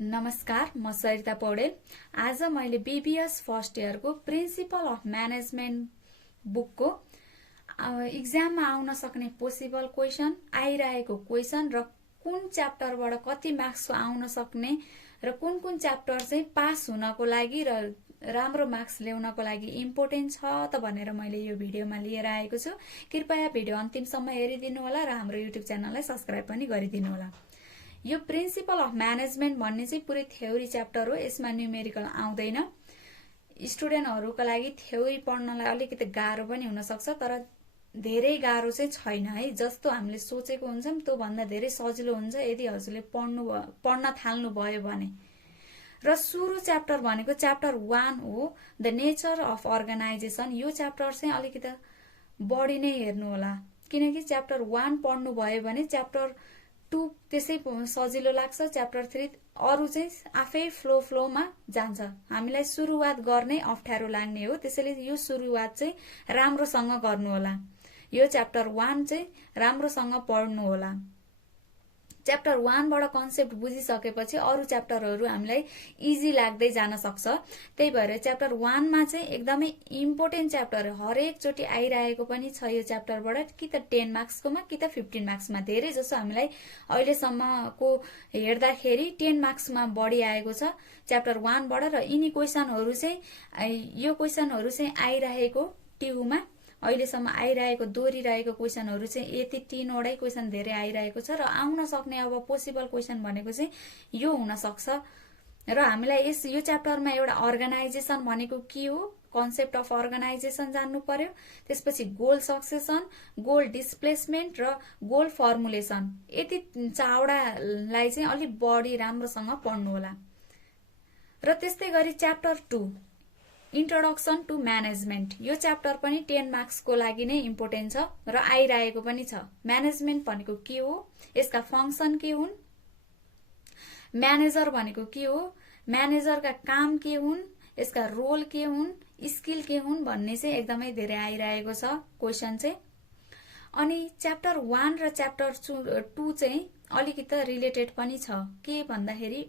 नमस्कार, म सरिता पौडेल। आज मैले बीबीएस फर्स्ट इयर को प्रिन्सिपल अफ म्यानेजमेन्ट बुकको इक्जाममा आउन सक्ने पोसिबल क्वेसन, आइरहेको क्वेसन र कुन च्याप्टरबाट कति मार्क्स आउन सक्ने र कुन कुन च्याप्टर चाहिँ पास हुनको लागि र राम्रो मार्क्स ल्याउनको लागि इम्पोर्टेन्ट छ त भनेर मैले यो भिडियोमा लिएर आएको छु। कृपया भिडियो अन्तिमसम्म हेरिदिनु होला र हाम्रो युट्युब च्यानललाई सब्स्क्राइब पनि गरिदिनु होला। यो प्रिन्सिपल अफ म्यानेजमेन्ट भन्ने चाहिँ पुरै थ्योरी च्याप्टर हो। यसमा न्युमेरिकल आउँदैन। स्टुडेन्टहरुको लागि थ्योरी पढ्नलाई अलिकति गाह्रो पनि हुन सक्छ, तर धेरै गाह्रो चाहिँ छैन है। जस्तो हामीले सोचेको हुन्छ त्यो भन्दा धेरै सजिलो हुन्छ यदि हजुरले पढ्न थाल्नु भयो भने। र सुरु च्याप्टर भनेको च्याप्टर 1 हो, द नेचर अफ अर्गनाइजेसन। यो च्याप्टर चाहिँ अलिकति बढी नै हेर्नु होला, किनकि च्याप्टर 1 पढ्नु भयो भने च्याप्टर 2 त्यसै सजिलो लाग्छ। च्याप्टर 3 अरु चाहिँ आफै फ्लोमा जान्छ। हामीलाई सुरुवात गर्ने अप्ठ्यारो लाग्ने हो, त्यसैले यो सुरुवात चाहिँ राम्रोसँग गर्नु होला। यो च्याप्टर 1 चाहिँ राम्रोसँग पढ्नु होला। च्याप्टर 1 बाट कन्सेप्ट बुझिसकेपछि अरु च्याप्टरहरु हामीलाई इजी लाग्दै जान सक्छ। त्यही भएर च्याप्टर 1 मा चाहिँ एकदमै इम्पोर्टेन्ट च्याप्टर हो। हरेक चोटी आइरहेको पनि छ यो च्याप्टरबाट, कि त 10 मार्क्सकोमा कि त 15 मार्क्समा। धेरै जसो हामीलाई अहिलेसम्मको हेर्दाखेरि 10 मार्क्समा बढी आएको छ च्याप्टर 1 बाट। र यिनी क्वेशनहरु चाहिँ यो क्वेशनहरु चाहिँ आइरहेको ट्युमा अहिलेसम्म आइरहेको दोहोरिरहेको क्वेशनहरु चाहिँ यति 3 वटै क्वेशन धेरै आइरहेको छ। र आउन सक्ने अब पोसिबल क्वेशन भनेको चाहिँ यो हुन सक्छ। र हामीलाई यो च्याप्टरमा एउटा अर्गनाइजेसन भनेको के हो, कन्सेप्ट अफ अर्गनाइजेसन जान्नु पर्यो। त्यसपछि गोल सक्सेसन, गोल डिस्प्लेसमेन्ट र गोल फर्मुलेसन। यति चावडालाई चाहिँ अलि बढी राम्रोसँग पढ्नु होला। र त्यस्तै गरी च्याप्टर 2 इन्ट्रोडक्सन टु म्यानेजमेन्ट। यो च्याप्टर पनि 10 मार्क्सको लागि नै इम्पोर्टेन्ट छ र आइरहेको पनि छ। म्यानेजमेन्ट भनेको के हो, यसका फंक्सन के हुन्, म्यानेजर भनेको के हो, म्यानेजरका काम के हुन्, यसका रोल के हुन्, स्किल के हुन् भन्ने चाहिँ एकदमै धेरै आइरहेको छ क्वेशन चाहिँ। अनि च्याप्टर 1 र च्याप्टर 2 चाहिँ अलिकति रिलेटेड पनि छ। के भन्दाखेरि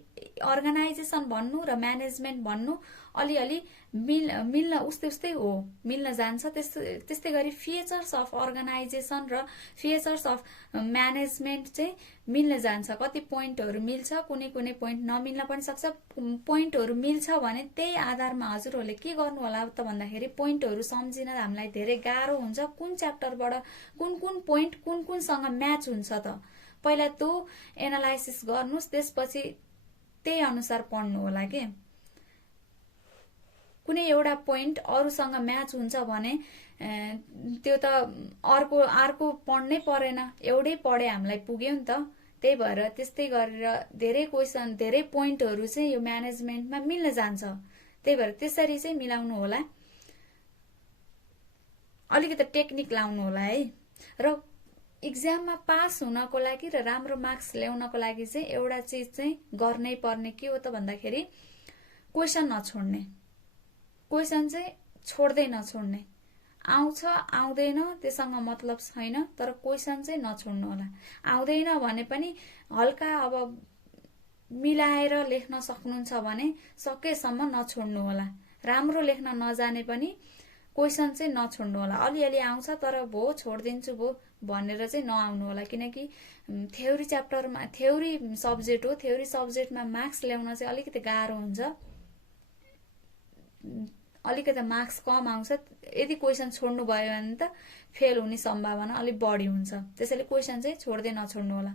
अर्गनाइजेसन भन्नु र म्यानेजमेन्ट भन्नु अलिअलि मिल्न उस्तै हो, मिल्न जान्छ। त्यस्तै गरी फिचर्स अफ अर्गनाइजेसन र फिचर्स अफ म्यानेजमेन्ट चाहिँ मिल्न जान्छ। कति पोइन्टहरु मिल्छ, कुनै कुनै पोइन्ट नमिल्न पनि सक्छ। पोइन्टहरु मिल्छ भने त्यही आधारमा हजुरहरूले के गर्नु होला त भन्दाखेरि पोइन्टहरु सम्झिन हामीलाई धेरै गाह्रो हुन्छ। कुन च्याप्टरबाट कुन पोइन्ट कुनसँग म्याच हुन्छ त पहिला त्यो एनालाइसिस गर्नुस्, त्यसपछि त्यही अनुसार पढ्नु होला के। कुनै एउटा पोइन्ट अरूसँग म्याच हुन्छ भने त्यो त अर्को पढ्नै परेन, एउटै पढे हामीलाई पुग्यो नि त। त्यही भएर त्यस्तै गरेर धेरै क्वेशन धेरै पोइन्टहरु चाहिँ यो म्यानेजमेन्टमा मिल्न जान्छ। त्यही भएर त्यसरी चाहिँ मिलाउनु होला, अलिकति टेक्निक लाउनु होला है। र इक्जाममा पास हुनको लागि र राम्रो मार्क्स ल्याउनको लागि चाहिँ एउटा चीज चाहिँ गर्नै पर्ने के हो त भन्दाखेरि क्वेशन नछोड्ने। क्वेशन चाहिँ छोड्दै नछोड्ने। आउँछ आउँदैन त्यससँग मतलब छैन, तर क्वेशन चाहिँ नछोड्नु होला। आउँदैन भने पनि हल्का अब मिलाएर लेख्न सक्नुहुन्छ भने सकेसम्म नछोड्नु होला। राम्रो लेख्न नजाने पनि क्वेशन चाहिँ नछोड्नु होला। अलिअलि आउँछ तर भो छोड्दिन्छु भो भनेर चाहिँ नआउनु होला, किनकि थ्योरी च्याप्टरमा थ्योरी सब्जेक्ट हो। थ्योरी सब्जेक्टमा मार्क्स ल्याउन चाहिँ अलिकति गाह्रो हुन्छ, अलिकति मार्क्स कम आउँछ। यदि क्वेशन छोड्नु भयो भने त फेल हुने सम्भावना अलि बढी हुन्छ। त्यसैले क्वेशन चाहिँ छोड्दै नछोड्नु होला।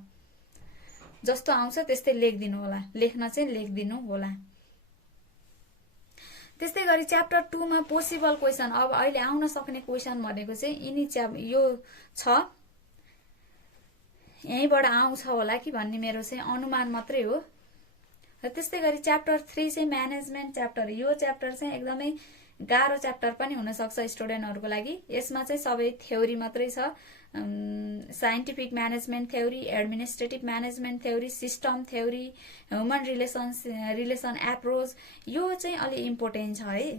जस्तो आउँछ त्यस्तै लेख्दिनु होला, लेख्न चाहिँ लेख्दिनु होला। त्यस्तै गरी च्याप्टर 2 मा पोसिबल क्वेशन, अब अहिले आउन सक्ने क्वेशन भनेको चाहिँ यो छ। यहीबाट आउँछ होला कि भन्ने मेरो चाहिँ अनुमान मात्रै हो। र त्यस्तै गरी च्याप्टर 3 चाहिँ म्यानेजमेन्ट च्याप्टर। यो च्याप्टर चाहिँ एकदमै गाह्रो च्याप्टर पनि हुन सक्छ स्टुडेन्टहरुको लागि। यसमा चाहिँ सबै थ्योरी मात्रै छ। Scientific management theory, administrative management theory, system theory, human relation approach, यो चाहिँ अलि इम्पोर्टेन्ट छ है।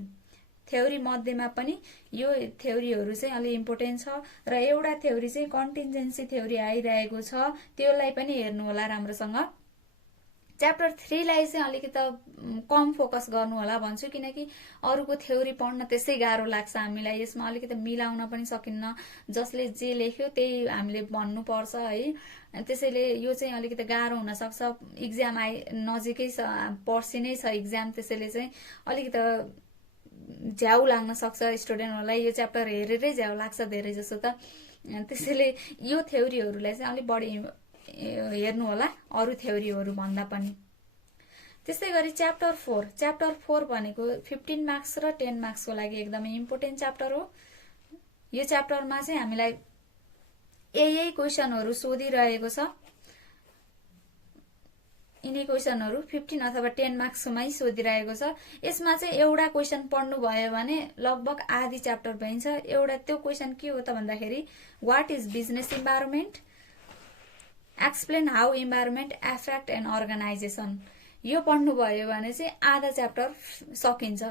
थ्योरी मध्येमा पनि यो थ्योरीहरु चाहिँ अलि इम्पोर्टेन्ट छ। र एउटा थ्योरी चाहिँ कन्टिन्जेन्सी थ्योरी आइरहेको छ, त्यसलाई पनि हेर्नु होला राम्रोसँग। च्याप्टर 3 लाई चाहिँ अलिकति कम फोकस गर्नु होला भन्छु, किनकि अरूको थ्योरी पढ्न त्यसै गाह्रो लाग्छ हामीलाई, यसमा अलिकति मिलाउन पनि सकिन्न, जसले जे लेख्यो त्यही हामीले भन्नुपर्छ है। त्यसैले यो चाहिँ अलिकति गाह्रो हुन सक्छ। इक्जाम नजिकै छ, पर्सि नै छ इक्जाम, त्यसैले चाहिँ अलिकति झ्याउ लाग्न सक्छ स्टुडेन्टहरूलाई। यो च्याप्टर हेरेरै झ्याउ लाग्छ धेरै जसो त, त्यसैले यो थ्योरीहरूलाई चाहिँ अलिक बढी हेर्नु होला अरू थ्योरीहरू भन्दा पनि। त्यस्तै गरी च्याप्टर 4 भनेको 15 मार्क्स र 10 मार्क्सको लागि एकदमै इम्पोर्टेन्ट च्याप्टर हो। यो च्याप्टरमा चाहिँ हामीलाई यही क्वेसनहरू सोधिरहेको छ, यिनै क्वेसनहरू 15 अथवा 10 मार्क्समै सोधिरहेको छ। यसमा चाहिँ एउटा क्वेसन पढ्नु भयो भने लगभग आधी च्याप्टर भइन्छ। एउटा त्यो क्वेसन के हो त भन्दाखेरि what is business environment, explain how environment affect and organization, यो पढ्नु भयो भने चाहिँ आधा च्याप्टर सकिन्छ।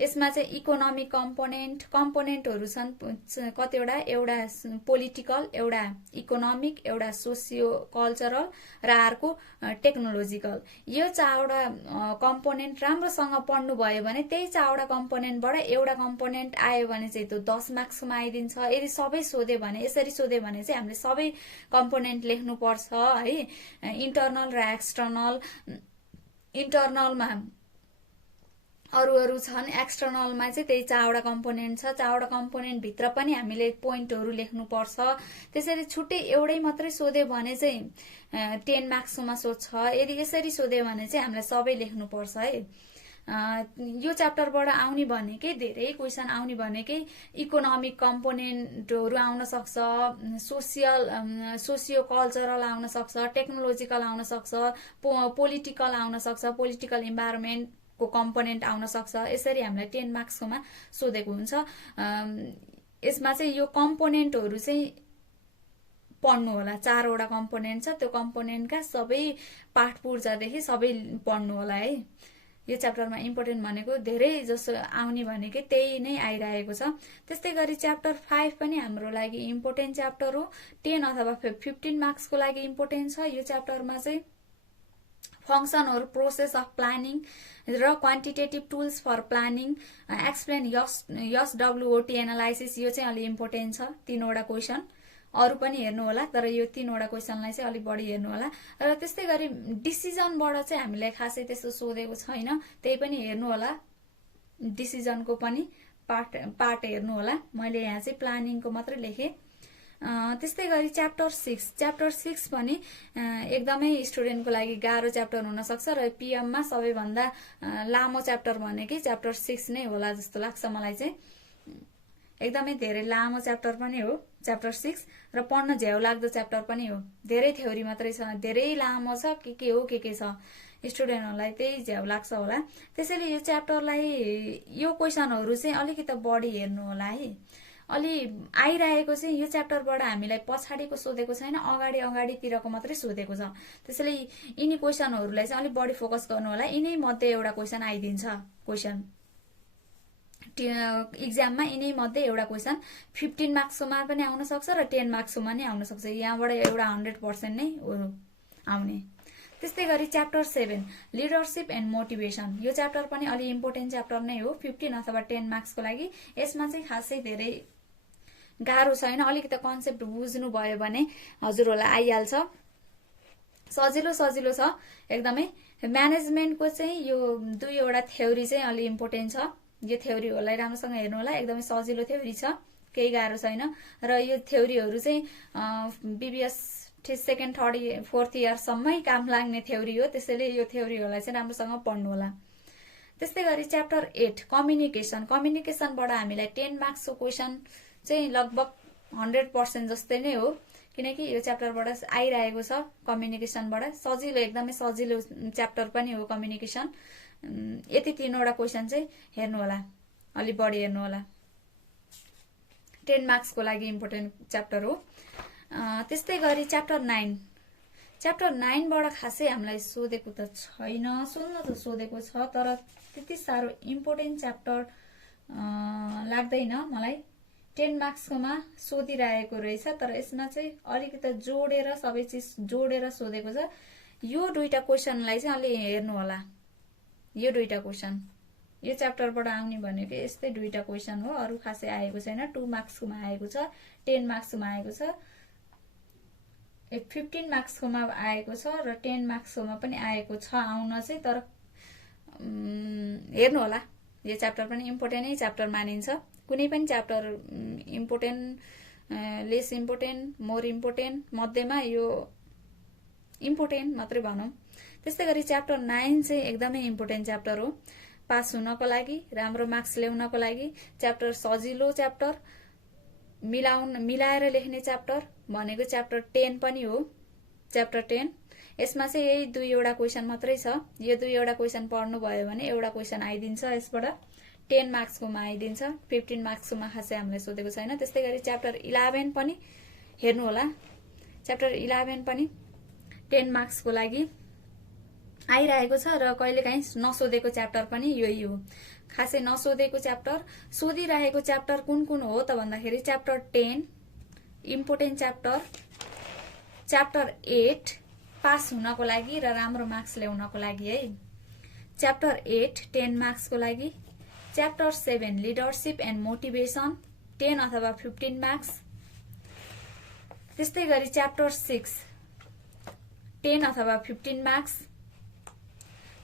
यसमा चाहिँ इकोनोमिक कम्पोनेन्टहरू छन् कतिवटा, एउटा पोलिटिकल, एउटा इकोनोमिक, एउटा सोसियो कल्चरल र अर्को टेक्नोलोजिकल। यो चारवटा कम्पोनेन्ट राम्रोसँग पढ्नु भयो भने त्यही चारवटा कम्पोनेन्टबाट एउटा कम्पोनेन्ट आयो भने चाहिँ त्यो 10 मार्क्समा आइदिन्छ। यदि सबै सोध्यो भने, यसरी सोध्यो भने चाहिँ हामीले सबै कम्पोनेन्ट लेख्नुपर्छ है, इन्टरनल र एक्सटर्नल। इन्टरनलमा अरू छन्, एक्सटर्नलमा चाहिँ त्यही चारवटा कम्पोनेन्ट छ। चारवटा कम्पोनेन्ट भित्र पनि हामीले पोइन्टहरू लेख्नुपर्छ। त्यसरी छुट्टै एउटै मात्रै सोध्यो भने चाहिँ 10 मार्क्समा सोध्छ। यदि यसरी सोध्यो भने चाहिँ हामीलाई सबै लेख्नुपर्छ है। यो च्याप्टरबाट आउने भनेकै धेरै क्वेसन आउने भनेकै इकोनोमिक कम्पोनेन्टहरू आउन सक्छ, सोसियो कल्चरल आउन सक्छ, टेक्नोलोजिकल आउन सक्छ, पोलिटिकल आउन सक्छ, पोलिटिकल इन्भाइरोमेन्ट को कम्पोनेन्ट आउन सक्छ। यसरी हामीलाई 10 मार्क्समा सोधेको हुन्छ। यसमा चाहिँ यो कम्पोनेन्टहरू चाहिँ पढ्नु होला। चारवटा कम्पोनेन्ट छ, त्यो कम्पोनेन्टका सबै पाठ पूर्जादेखि सबै पढ्नु होला है। यो च्याप्टरमा इम्पोर्टेन्ट भनेको धेरै जसो आउने भनेकै त्यही नै आइरहेको छ। त्यस्तै गरी च्याप्टर 5 पनि हाम्रो लागि इम्पोर्टेन्ट च्याप्टर हो। 10 अथवा 15 मार्क्सको लागि इम्पोर्टेन्ट छ। यो च्याप्टरमा चाहिँ फंक्सन प्रोसेस अफ प्लानिङ र quantitative tools for planning, explain SWOT analysis, यो चाहिँ अलि इम्पोर्टेन्ट छ। 3वटा क्वेसन, अरू पनि हेर्नु होला, तर यो 3वटा क्वेसनलाई चाहिँ अलिक बढी हेर्नु होला। र त्यस्तै गरी डिसिजनबाट चाहिँ हामीलाई खासै त्यस्तो सोधेको छैन, त्यही पनि हेर्नु होला। डिसिजनको पनि पार्ट हेर्नु होला। मैले यहाँ चाहिँ प्लानिङको मात्रै लेखेँ। त्यस्तै गरी च्याप्टर 6 पनि एकदमै स्टुडेन्टको लागि गाह्रो च्याप्टर हुन सक्छ र पिएममा सबैभन्दा लामो च्याप्टर भनेकै च्याप्टर 6 नै होला जस्तो लाग्छ मलाई चाहिँ। एकदमै धेरै लामो च्याप्टर पनि हो च्याप्टर 6 र पढ्न झ्याउ लाग्दो च्याप्टर पनि हो। धेरै थ्योरी मात्रै छ, धेरै लामो छ, के हो के छ, स्टुडेन्टहरूलाई त्यही झ्याउ लाग्छ होला। त्यसैले यो च्याप्टरलाई, यो क्वेसनहरू चाहिँ अलिकति बढी हेर्नु होला है। अलि आइरहेको चाहिँ यो च्याप्टरबाट हामीलाई पछाडिको सोधेको छैन, अगाडितिरको मात्रै सोधेको छ। त्यसैले यिनी क्वेसनहरूलाई चाहिँ अलिक बढी फोकस गर्नु होला। यिनै मध्ये एउटा क्वेसन आइदिन्छ। क्वेसन इक्जाममा यिनै मध्ये एउटा क्वेसन 15 मार्क्समा पनि आउन सक्छ र 10 मार्क्समा नि आउन सक्छ। यहाँबाट एउटा 100% नै आउने। त्यस्तै गरी च्याप्टर 7 लिडरशिप एन्ड मोटिभेसन, यो च्याप्टर पनि अलि इम्पोर्टेन्ट च्याप्टर नै हो 15 अथवा 10 मार्क्सको लागि। यसमा चाहिँ खासै धेरै गाह्रो छैन, अलिकति कन्सेप्ट बुझ्नु भयो भने हजुरहरूलाई आइहाल्छ। सजिलो छ एकदमै। म्यानेजमेन्टको चाहिँ यो 2वटा थ्योरी चाहिँ अलि इम्पोर्टेन्ट छ। यो थ्योरीहरूलाई राम्रोसँग हेर्नु होला, एकदमै सजिलो थ्योरी छ, केही गाह्रो छैन। र यो थ्योरीहरू चाहिँ बीबीएस 2nd, 3rd, 4th इयरसम्मै काम लाग्ने थ्योरी हो। त्यसैले यो थ्योरीहरूलाई चाहिँ राम्रोसँग पढ्नु होला। त्यस्तै गरी च्याप्टर 8 कम्युनिकेसनबाट हामीलाई 10 मार्क्सको क्वेसन चाहिँ लगभग 100% जस्तै नै हो, किनकि यो च्याप्टरबाट आइरहेको छ। कम्युनिकेसनबाट सजिलो, एकदमै सजिलो च्याप्टर पनि हो कम्युनिकेसन। यति 3वटा क्वेसन चाहिँ हेर्नु होला, अलि बढी हेर्नु होला। 10 मार्क्सको लागि इम्पोर्टेन्ट च्याप्टर हो। त्यस्तै गरी च्याप्टर 9बाट खासै हामीलाई सोधेको त छैन, सोध्न त सोधेको छ, तर त्यति साह्रो इम्पोर्टेन्ट च्याप्टर लाग्दैन मलाई। 10 मार्क्सकोमा सोधिरहेको रहेछ, तर यसमा चाहिँ अलिकति जोडेर सबै चिज जोडेर सोधेको छ। यो दुईटा क्वेसनलाई चाहिँ अलि हेर्नु होला। यो दुईटा क्वेसन यो च्याप्टरबाट आउने भनेको यस्तै दुईटा क्वेसन हो, अरु खासै आएको छैन। 2 मार्क्सकोमा आएको छ, 10 मार्क्सकोमा आएको छ, 15 मार्क्सकोमा आएको छ र 10 मार्क्सकोमा पनि आएको छ आउन चाहिँ। तर हेर्नु होला, यो च्याप्टर पनि इम्पोर्टेन्टै च्याप्टर मानिन्छ। कुनै पनि chapter important, lace important, more important, मध्येमा यो इम्पोर्टेन्ट मात्रै भनौं। त्यस्तै गरी च्याप्टर 9 चाहिँ एकदमै इम्पोर्टेन्ट च्याप्टर हो पास हुनको लागि, राम्रो मार्क्स ल्याउनको लागि। च्याप्टर सजिलो च्याप्टर, मिलाएर लेख्ने च्याप्टर भनेको च्याप्टर 10 पनि हो। च्याप्टर 10 यसमा चाहिँ यही दुईवटा क्वेसन मात्रै छ। यो दुईवटा क्वेसन पढ्नु भयो भने एउटा क्वेसन आइदिन्छ यसबाट। 10 मार्क्सकोमा आइदिन्छ, 15 मार्क्सकोमा खासै हामीलाई सोधेको छैन। त्यस्तै गरी च्याप्टर 11 पनि हेर्नु होला। च्याप्टर 11 पनि 10 मार्क्सको लागि आइरहेको छ र कहिलेकाहीँ नसोधेको च्याप्टर पनि यही हो। खासै नसोधेको च्याप्टर, सोधिरहेको च्याप्टर कुन कुन हो त भन्दाखेरि chapter 10 important chapter, chapter 8 pass हुनको लागि र राम्रो मार्क्स ल्याउनको लागि है। च्याप्टर 8 10 मार्क्सको लागि। च्याप्टर 7 लिडरशिप एन्ड मोटिभेसन 10 अथवा 15 मार्क्स। त्यस्तै गरी च्याप्टर 6 10 अथवा 15 मार्क्स।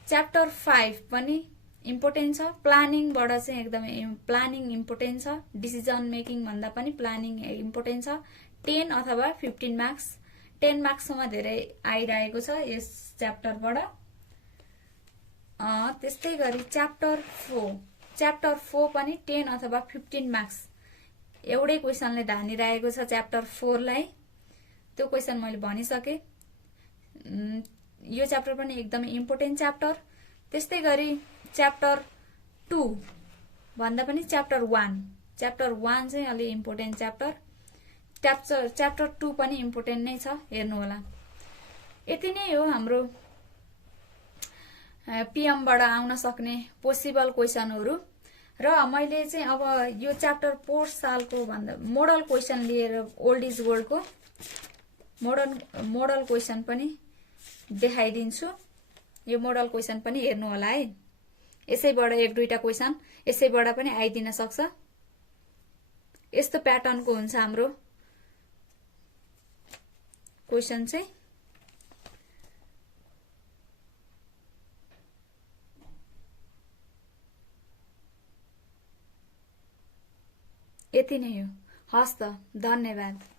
च्याप्टर 5 पनि इम्पोर्टेन्ट छ। प्लानिङबाट चाहिँ एकदमै प्लानिङ इम्पोर्टेन्ट छ। डिसिजन मेकिङ भन्दा पनि प्लानिङ इम्पोर्टेन्ट छ। 10 अथवा 15 मार्क्स। 10 मार्क्समा धेरै आइरहेको छ यस च्याप्टरबाट। त्यस्तै गरी च्याप्टर 4 पनि 10 अथवा 15 मार्क्स। एउटै क्वेसनले धानिरहेको छ च्याप्टर 4 लाई। त्यो क्वेसन मैले भनिसके। यो च्याप्टर पनि एकदमै इम्पोर्टेन्ट च्याप्टर। त्यस्तै गरी च्याप्टर 2 भन्दा पनि च्याप्टर 1 चाहिँ अलि इम्पोर्टेन्ट च्याप्टर। च्याप्टर 2 पनि इम्पोर्टेन्ट नै छ, हेर्नु होला। यति नै हो हाम्रो पीएमबाट आउन सक्ने पोसिबल क्वेसनहरु। र मैले चाहिँ अब यो च्याप्टर 4 सालको भन्दा मोडल क्वेसन लिएर ओल्ड इज गोल्डको मोडल क्वेसन पनि देखाइदिन्छु। यो मोडल क्वेसन पनि हेर्नु होला है। यसैबाट एक दुईटा क्वेसन यसैबाट पनि आइदिन सक्छ। यस्तो प्याटर्नको हुन्छ हाम्रो क्वेसन चाहिँ। यति नै हो। हस् त, धन्यवाद।